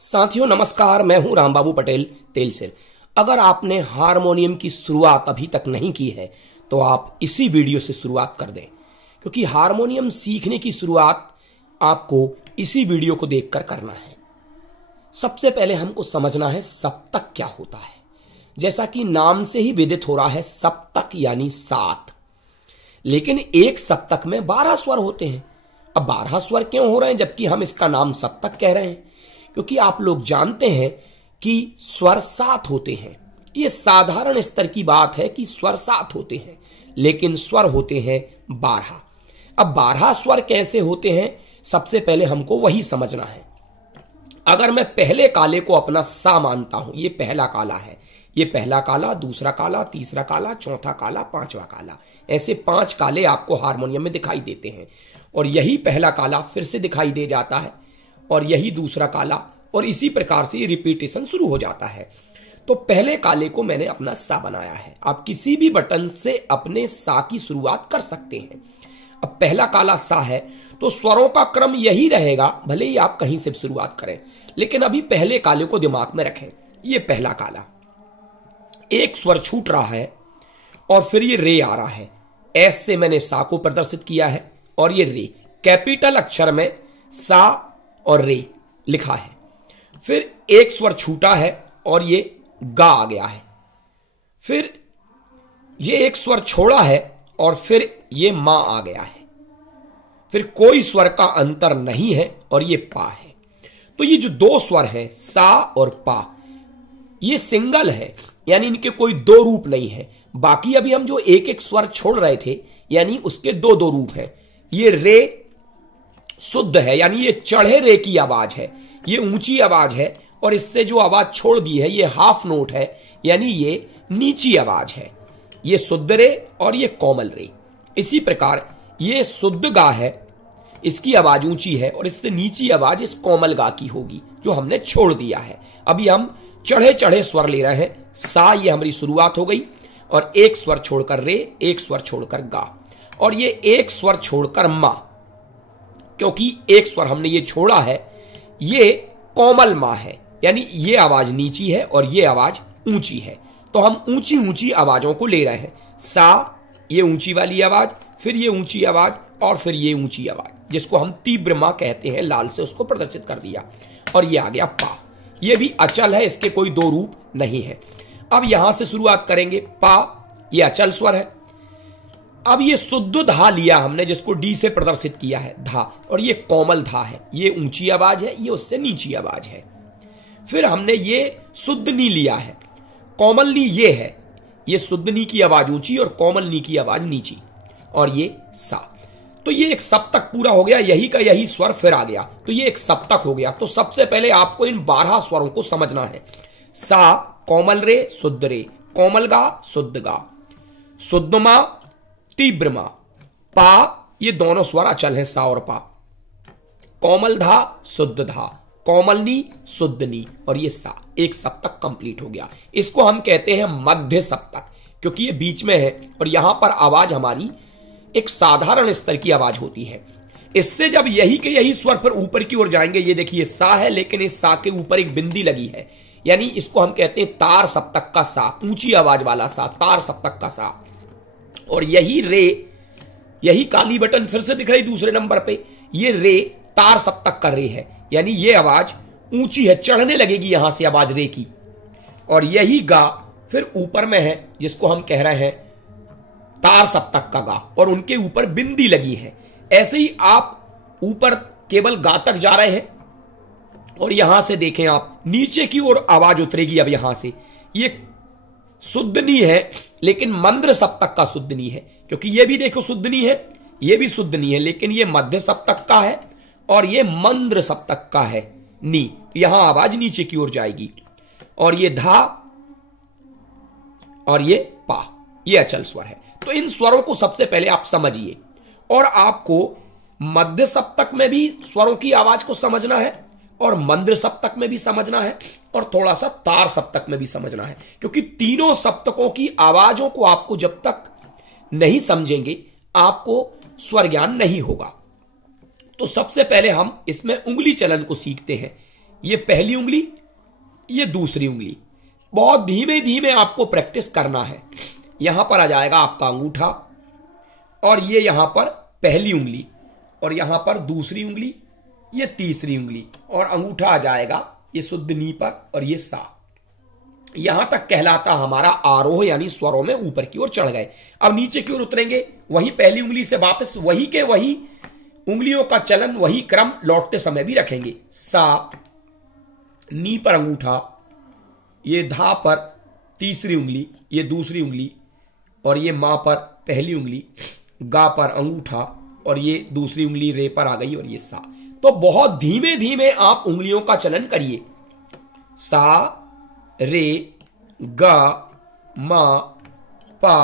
साथियों नमस्कार, मैं हूं रामबाबू पटेल तेलसिर। अगर आपने हारमोनियम की शुरुआत अभी तक नहीं की है तो आप इसी वीडियो से शुरुआत कर दें, क्योंकि हारमोनियम सीखने की शुरुआत आपको इसी वीडियो को देखकर करना है। सबसे पहले हमको समझना है सप्तक क्या होता है। जैसा कि नाम से ही विदित हो रहा है, सप्तक यानी 7, लेकिन एक सप्तक में 12 स्वर होते हैं। अब 12 स्वर क्यों हो रहे हैं जबकि हम इसका नाम सप्तक कह रहे हैं? क्योंकि आप लोग जानते हैं कि स्वर 7 होते हैं। यह साधारण स्तर की बात है कि स्वर 7 होते हैं, लेकिन स्वर होते हैं 12। अब 12 स्वर कैसे होते हैं, सबसे पहले हमको वही समझना है। अगर मैं पहले काले को अपना सा मानता हूं, ये पहला काला है, ये पहला काला, दूसरा काला, तीसरा काला, चौथा काला, पांचवा काला, ऐसे 5 काले आपको हारमोनियम में दिखाई देते हैं। और यही पहला काला फिर से दिखाई दे जाता है, और यही दूसरा काला, और इसी प्रकार से रिपीटेशन शुरू हो जाता है। तो पहले काले को मैंने अपना सा बनाया है। आप किसी भी बटन से अपने सा की शुरुआत कर सकते हैं। अब पहला काला सा है तो स्वरों का क्रम यही रहेगा, भले ही आप कहीं से शुरुआत करें, लेकिन अभी पहले काले को दिमाग में रखें। ये पहला काला, एक स्वर छूट रहा है और फिर ये रे आ रहा है। एस से मैंने सा को प्रदर्शित किया है, और ये रे कैपिटल अक्षर में सा और रे लिखा है। फिर एक स्वर छूटा है और ये गा आ गया है। फिर ये एक स्वर छोड़ा है और फिर ये मा आ गया है। फिर कोई स्वर का अंतर नहीं है और ये पा है। तो ये जो 2 स्वर हैं, सा और पा, ये सिंगल है, यानी इनके कोई 2 रूप नहीं है। बाकी अभी हम जो एक एक स्वर छोड़ रहे थे, यानी उसके 2 रूप हैं। ये रे शुद्ध है, यानी ये चढ़े रे की आवाज है, ये ऊंची आवाज है, और इससे जो आवाज छोड़ दी है ये हाफ नोट है, यानी ये नीची आवाज है। ये शुद्ध रे और ये कोमल रे। इसी प्रकार ये शुद्ध गा है, इसकी आवाज ऊंची है, और इससे नीची आवाज इस कोमल गा की होगी जो हमने छोड़ दिया है। अभी हम चढ़े चढ़े स्वर ले रहे हैं। सा, ये हमारी शुरुआत हो गई, और एक स्वर छोड़कर रे, एक स्वर छोड़कर गा, और ये एक स्वर छोड़कर मा, क्योंकि एक स्वर हमने ये छोड़ा है, ये कोमल मा है, यानी ये आवाज नीची है और ये आवाज ऊंची है। तो हम ऊंची ऊंची आवाजों को ले रहे हैं। सा, ये ऊंची वाली आवाज, फिर ये ऊंची आवाज, और फिर ये ऊंची आवाज, जिसको हम तीव्र मा कहते हैं, लाल से उसको प्रदर्शित कर दिया। और ये आ गया पा। ये भी अचल है, इसके कोई 2 रूप नहीं है। अब यहां से शुरुआत करेंगे। पा, ये अचल स्वर है। अब ये शुद्ध धा लिया हमने, जिसको डी से प्रदर्शित किया है, धा, और ये कोमल धा है, ये ऊंची आवाज है, ये उससे नीची आवाज है। फिर हमने ये शुद्ध नी लिया है, कोमल नी ये है, ये शुद्ध नी की आवाज ऊंची और कोमल नी की आवाज नीची, और ये सा। तो ये एक सप्तक पूरा हो गया, यही का यही स्वर फिर आ गया, तो ये एक सप्तक हो गया। तो सबसे पहले आपको इन 12 स्वरों को समझना है। सा, कोमल रे, शुद्ध रे, कोमल गा, शुद्ध गा, शुद्ध मा, तीव्र मा, पा, ये दोनों स्वर अचल हैं, सा और पा, कोमल धा, शुद्ध धा, कोमल नी, शुद्ध नी, और ये सा। एक सप्तक कंप्लीट हो गया। इसको हम कहते हैं मध्य सप्तक, क्योंकि ये बीच में है और यहां पर आवाज हमारी एक साधारण स्तर की आवाज होती है। इससे जब यही के यही स्वर पर ऊपर की ओर जाएंगे, ये देखिए सा है, लेकिन इस सा के ऊपर एक बिंदी लगी है, यानी इसको हम कहते हैं तार सप्तक का सा, ऊंची आवाज वाला सा, तार सप्तक का सा। और यही रे, यही काली बटन फिर से दिख रही दूसरे नंबर पे, ये रे तार सप्तक का रे है, यानी ये आवाज ऊंची है, चढ़ने लगेगी यहां से आवाज रे की। और यही गा फिर ऊपर में है, जिसको हम कह रहे हैं तार सप्तक का गा, और उनके ऊपर बिंदी लगी है। ऐसे ही आप ऊपर केवल गा तक जा रहे हैं, और यहां से देखें आप नीचे की ओर आवाज उतरेगी। अब यहां से ये शुद्धनी है, लेकिन मंद्र सप्तक का शुद्धनी है, क्योंकि ये भी देखो शुद्धनी है, ये भी शुद्धनी है, लेकिन ये मध्य सप्तक का है और ये मंद्र सप्तक का है, नी। यहां आवाज नीचे की ओर जाएगी। और ये धा और ये पा, ये अचल स्वर है। तो इन स्वरों को सबसे पहले आप समझिए, और आपको मध्य सप्तक में भी स्वरों की आवाज को समझना है, और मंद्र सप्तक में भी समझना है, और थोड़ा सा तार सप्तक में भी समझना है, क्योंकि तीनों सप्तकों की आवाजों को आपको जब तक नहीं समझेंगे आपको स्वर ज्ञान नहीं होगा। तो सबसे पहले हम इसमें उंगली चलन को सीखते हैं। ये पहली उंगली, ये दूसरी उंगली। बहुत धीमे धीमे आपको प्रैक्टिस करना है। यहां पर आ जाएगा आपका अंगूठा, और ये यहां पर पहली उंगली, और यहां पर दूसरी उंगली, ये तीसरी उंगली, और अंगूठा आ जाएगा ये शुद्ध नी पर, और ये सा। यहां तक कहलाता हमारा आरोह, यानी स्वरों में ऊपर की ओर चढ़ गए। अब नीचे की ओर उतरेंगे, वही पहली उंगली से वापस वही के वही उंगलियों का चलन, वही क्रम लौटते समय भी रखेंगे। सा, नी पर अंगूठा, ये धा पर तीसरी उंगली, ये दूसरी उंगली, और ये मा पर पहली उंगली, गा पर अंगूठा, और ये दूसरी उंगली रे पर आ गई, और ये सा। तो बहुत धीमे धीमे आप उंगलियों का चलन करिए। सा, रे, गा, मा, पा,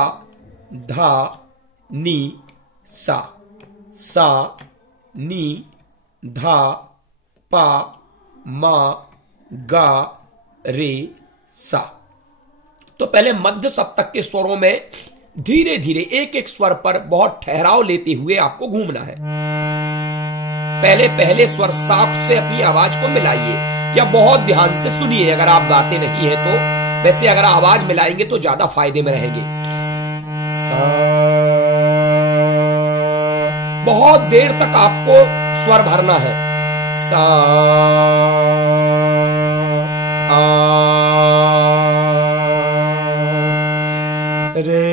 धा, नी, सा। सा, नी, धा, पा, मा, गा, रे, सा। तो पहले मध्य सप्तक के स्वरों में धीरे धीरे एक एक स्वर पर बहुत ठहराव लेते हुए आपको घूमना है। पहले पहले स्वर साख से अपनी आवाज को मिलाइए, या बहुत ध्यान से सुनिए अगर आप गाते नहीं है तो। वैसे अगर आवाज मिलाएंगे तो ज्यादा फायदे में रहेंगे। बहुत देर तक आपको स्वर भरना है। सा, रे,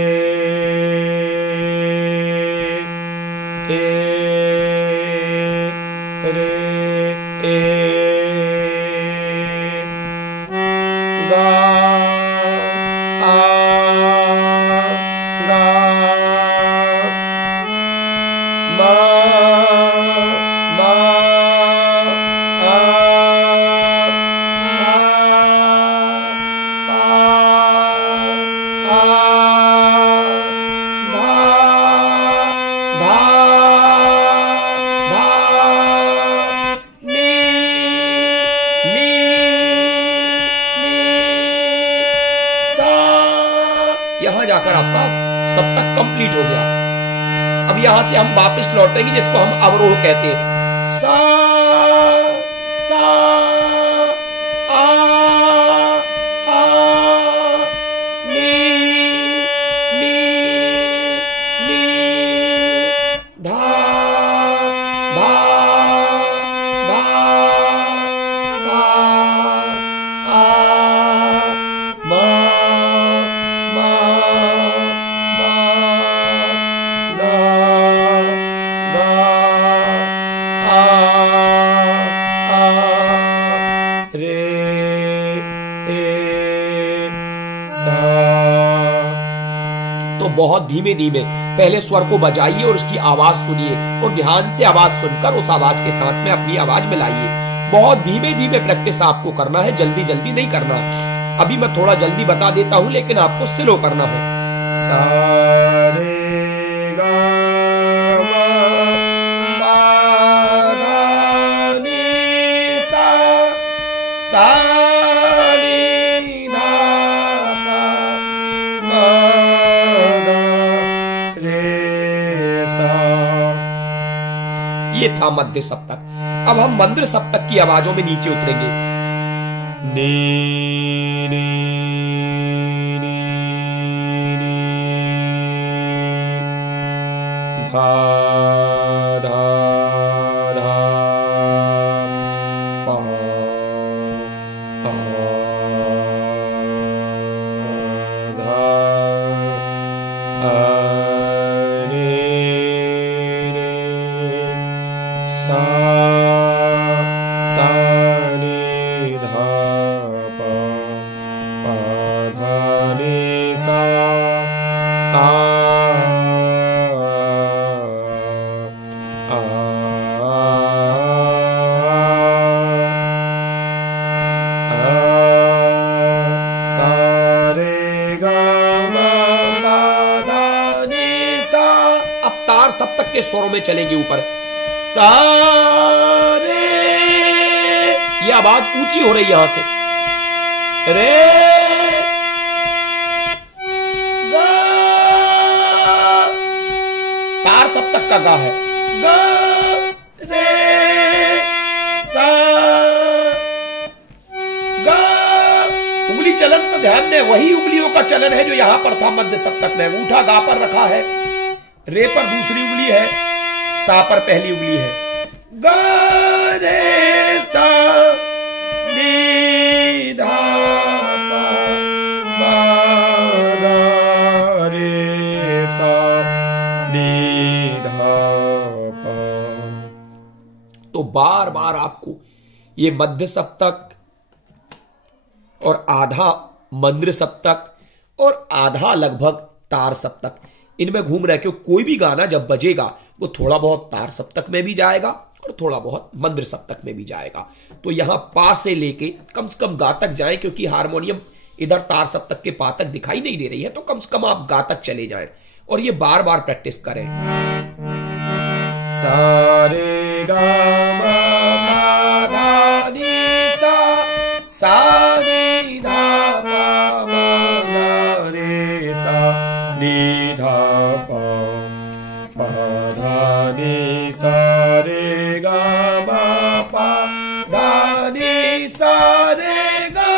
यहां जाकर आपका सप्तक कंप्लीट हो गया। अब यहां से हम वापस लौटेंगे, जिसको हम अवरोह कहते हैं। सा, सा, आ, नी, नी, नी, धा, धा, धा, पा, आ, मा, तो बहुत धीमे धीमे पहले स्वर को बजाइए और उसकी आवाज सुनिए, और ध्यान से आवाज सुनकर उस आवाज के साथ में अपनी आवाज मिलाइए। बहुत धीमे धीमे प्रैक्टिस आपको करना है, जल्दी जल्दी नहीं करना। अभी मैं थोड़ा जल्दी बता देता हूं, लेकिन आपको स्लो करना है। सा, रे, गा, मा, पा, धा, नी, सा, सा, नी, धा, पा, मा, गा, रे, सा। ये था मध्य सप्तक। अब हम मंद्र सप्तक की आवाजों में नीचे उतरेंगे। नी, नी, नी, नी, धा, धा, धा, पा, पा, धा, रे, रे, सा, सा, रे, धा, पा, पा, धा, रे, सा, आ, आ, सा, रे, गा, मा, पा, धा, नी, सा। अब तार सप्तक के स्वरों में चलेंगे ऊपर। सा, रे, ये आवाज ऊंची हो रही है यहां से। रे, गा, तार सप्तक का गा है। गा, रे, सा, उंगली चलन पर ध्यान दें, वही उंगलियों का चलन है जो यहां पर था मध्य सप्तक में। अंगूठा गा पर रखा है, रे पर दूसरी उंगली है, सा पर पहली उंगली है। गा रे सा नी धा पा मा गा रे सा नी धा पा। तो बार बार आपको ये मध्य सप्तक और आधा मंद्र सप्तक और आधा लगभग तार सप्तक इनमें घूम रहे, क्योंकि कोई भी गाना जब बजेगा वो थोड़ा बहुत तार सप्तक में भी जाएगा और थोड़ा बहुत मंद्र सप्तक में भी जाएगा। तो यहां पा से लेके कम से कम गा तक जाएं, क्योंकि हारमोनियम इधर तार सप्तक के पा तक दिखाई नहीं दे रही है, तो कम से कम आप गा तक चले जाएं और ये बार बार प्रैक्टिस करें। सारे गा मा पा धा नी सा नी धा पा मा गा रे सा नी धा पा धा नी सा रे गा मा पा धा नी सा रे गा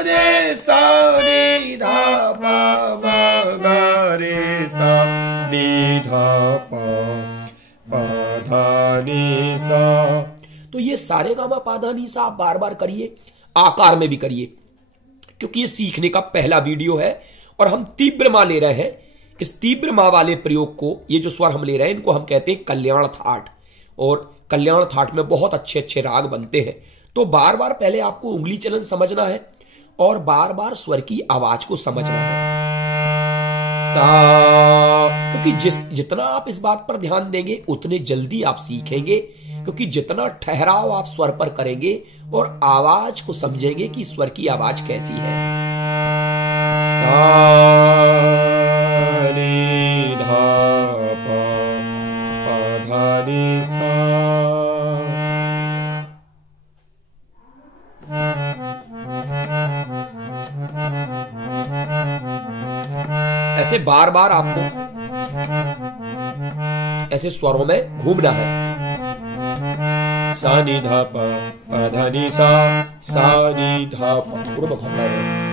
रे सा नी धा पा मा गा रे सा नी धा पा धा नी सा। तो ये सारे गामा पाधा नी सा आप बार बार करिए, आकार में भी करिए, क्योंकि ये सीखने का पहला वीडियो है और हम तीव्र मां ले रहे हैं। इस तीव्र मां वाले प्रयोग को, ये जो स्वर हम ले रहे हैं, इनको हम कहते हैं कल्याण थाट, और कल्याण थाट में बहुत अच्छे अच्छे राग बनते हैं। तो बार बार पहले आपको उंगली चलन समझना है और बार बार स्वर की आवाज को समझना है। सा, क्योंकि जितना आप इस बात पर ध्यान देंगे उतने जल्दी आप सीखेंगे, क्योंकि जितना ठहराव आप स्वर पर करेंगे और आवाज को समझेंगे कि स्वर की आवाज कैसी है। सा नी धा पा धा नी सा। ऐसे बार बार आपको ऐसे स्वरों में घूमना है। सा नी धा पा धा नी सा नी धा पा।